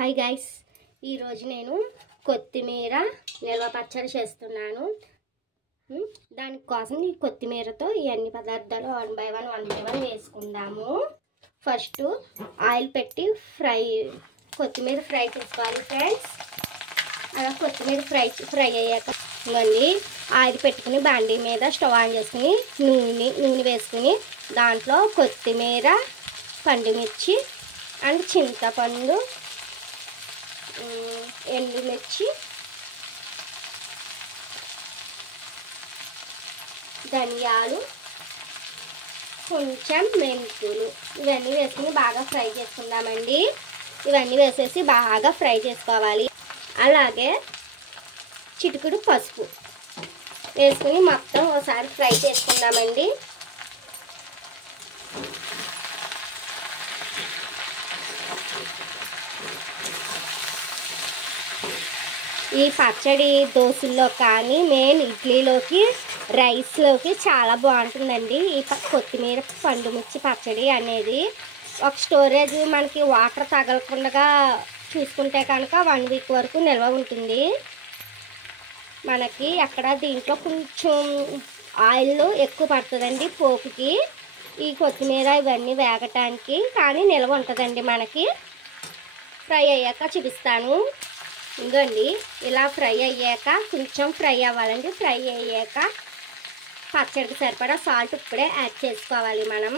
Hi guys, ఈరోజు నేను కొత్తిమీర నిల్వ పచ్చడి చేస్తున్నాను. దానికోసం ఈ కొత్తిమీరతో ఈ అన్ని పదార్థాలు వన్ బై వన్ వేసుకుందాము. ఫస్ట్ ఆయిల్ పెట్టి కొత్తిమీర ఫ్రై చేసుకోవాలి ఫ్రెండ్స్. అలా కొత్తిమీర ఫ్రై అయ్యాక ఇవ్వండి ఆయిల్ పెట్టుకుని బాండీ మీద స్టవ్ ఆన్ చేసుకుని నూనె వేసుకుని దాంట్లో కొత్తిమీర, పండుమిర్చి అండ్ చింతపండు, ఎండుమిర్చి, ధనియాలు, కొంచెం మెంతులు ఇవన్నీ వేసుకుని బాగా ఫ్రై చేసుకుందామండి. ఇవన్నీ వేసేసి బాగా ఫ్రై చేసుకోవాలి. అలాగే చిటికెడు పసుపు వేసుకుని మొత్తం ఒకసారి ఫ్రై చేసుకుందామండి. ఈ పచ్చడి దోశల్లో కానీ మెయిన్ ఇడ్లీలోకి, రైస్లోకి చాలా బాగుంటుందండి. ఈ కొత్తిమీర పండుమిర్చి పచ్చడి అనేది ఒక స్టోరేజ్ మనకి వాటర్ తగలకుండా చూసుకుంటే కనుక 1 వీక్ వరకు నిల్వ ఉంటుంది. మనకి అక్కడ దీంట్లో కొంచెం ఆయిల్ ఎక్కువ పడుతుందండి పోపుకి, ఈ కొత్తిమీర ఇవన్నీ వేగటానికి, కానీ నిల్వ ఉంటుందండి మనకి. ఫ్రై అయ్యాక చూపిస్తాను. ఇంకోండి ఇలా ఫ్రై అయ్యాక కొంచెం ఫ్రై అవ్వాలండి. ఫ్రై అయ్యాక పచ్చడికి సరిపడా సాల్ట్ ఇప్పుడే యాడ్ చేసుకోవాలి మనం.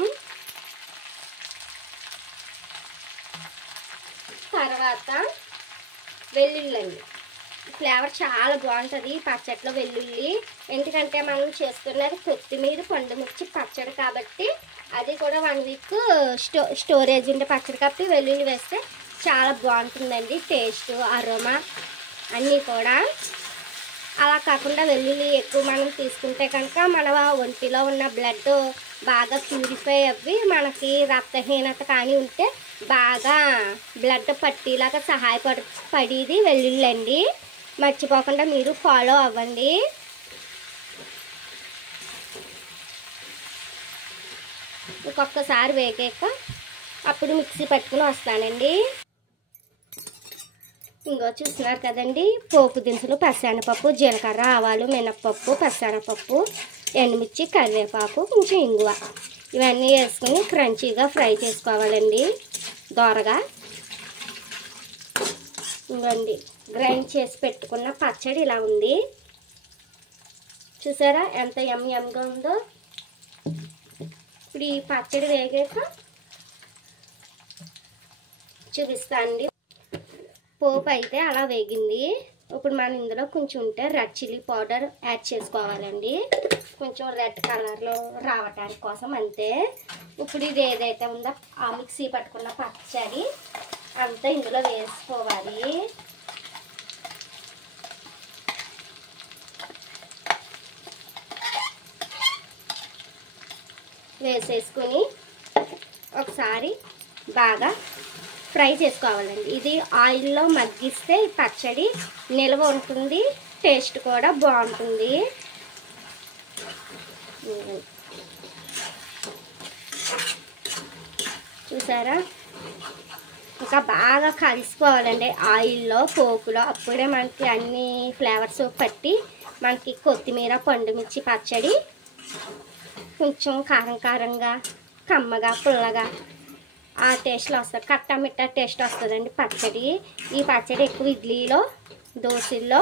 తర్వాత వెల్లుల్లి అండి, ఫ్లేవర్ చాలా బాగుంటుంది పచ్చడిలో వెల్లుల్లి. ఎందుకంటే మనం చేస్తున్నది కొత్తిమీర పండుమిర్చి పచ్చడి కాబట్టి, అది కూడా 1 వీక్ స్టోరేజ్ ఉండే పచ్చడి కాబట్టి వెల్లుల్లి వేస్తే చాలా బాగుంటుందండి. టేస్ట్, అరోమా అన్నీ కూడా. అలా కాకుండా వెల్లుల్లి ఎక్కువ మనం తీసుకుంటే కనుక మన ఒంటిలో ఉన్న బ్లడ్ బాగా ప్యూరిఫై అవ్వి మనకి రక్తహీనత కానీ ఉంటే బాగా బ్లడ్ పట్టేలాగా సహాయపడేది వెల్లుల్లి అండి. మర్చిపోకుండా మీరు ఫాలో అవ్వండి. ఇంకొకసారి వేగాక అప్పుడు మిక్సీ పట్టుకుని వస్తానండి. ఇంకో చూస్తున్నారు కదండి, పోపు దినుసులు పచ్చనపప్పు, జీలకర్ర, ఆవాలు, మినప్పప్పు, పచ్చనపప్పు, ఎండుమిర్చి, కరివేపాకు, కొంచెం ఇంగువ ఇవన్నీ వేసుకుని క్రంచీగా ఫ్రై చేసుకోవాలండి దోరగా. ఇంకోండి గ్రైండ్ చేసి పెట్టుకున్న పచ్చడి ఇలా ఉంది. చూసారా ఎంత యమ్గా ఉందో. ఇప్పుడు ఈ పచ్చడి వేగాక చూపిస్తానండి. పోపు అయితే అలా వేగింది. ఇప్పుడు మనం ఇందులో కొంచెం ఉంటే రెడ్ చిల్లీ పౌడర్ యాడ్ చేసుకోవాలండి, కొంచెం రెడ్ కలర్లో రావటానికి కోసం అంతే. ఇప్పుడు ఇది ఏదైతే ఉందో ఆ మిక్సీ పట్టుకున్న పచ్చడి అంతా ఇందులో వేసుకోవాలి. వేసేసుకొని ఒకసారి బాగా ఫ్రై చేసుకోవాలండి. ఇది ఆయిల్లో మగ్గిస్తే ఈ పచ్చడి నిల్వ ఉంటుంది, టేస్ట్ కూడా బాగుంటుంది. చూసారా ఇంకా బాగా కలిసిపోవాలండి ఆయిల్లో, పోపులో. అప్పుడే మనకి అన్ని ఫ్లేవర్స్ పట్టి మనకి కొత్తిమీర పండుమిర్చి పచ్చడి కొంచెం కారంగా, కమ్మగా, పుల్లగా ఆ టేస్ట్లో వస్తుంది. కట్టా మిట్టా టేస్ట్ వస్తుందండి పచ్చడి. ఈ పచ్చడి ఎక్కువ ఇడ్లీలో, దోశల్లో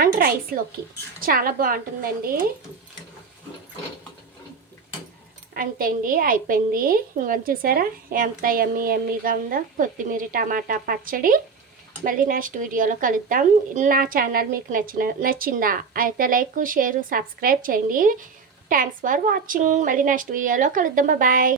అండ్ రైస్లోకి చాలా బాగుంటుందండి. అంతే అండి, అయిపోయింది. ఇంకా చూసారా ఎంత యమ్మీగా ఉందో కొత్తిమీర టమాటా పచ్చడి. మళ్ళీ నెక్స్ట్ వీడియోలో కలుద్దాం. నా ఛానల్ మీకు నచ్చిందా అయితే లైక్, షేర్, సబ్స్క్రైబ్ చేయండి. Thanks for watching. మళ్ళీ నెక్స్ట్ వీడియోలో కలుద్దాం. బాయ్.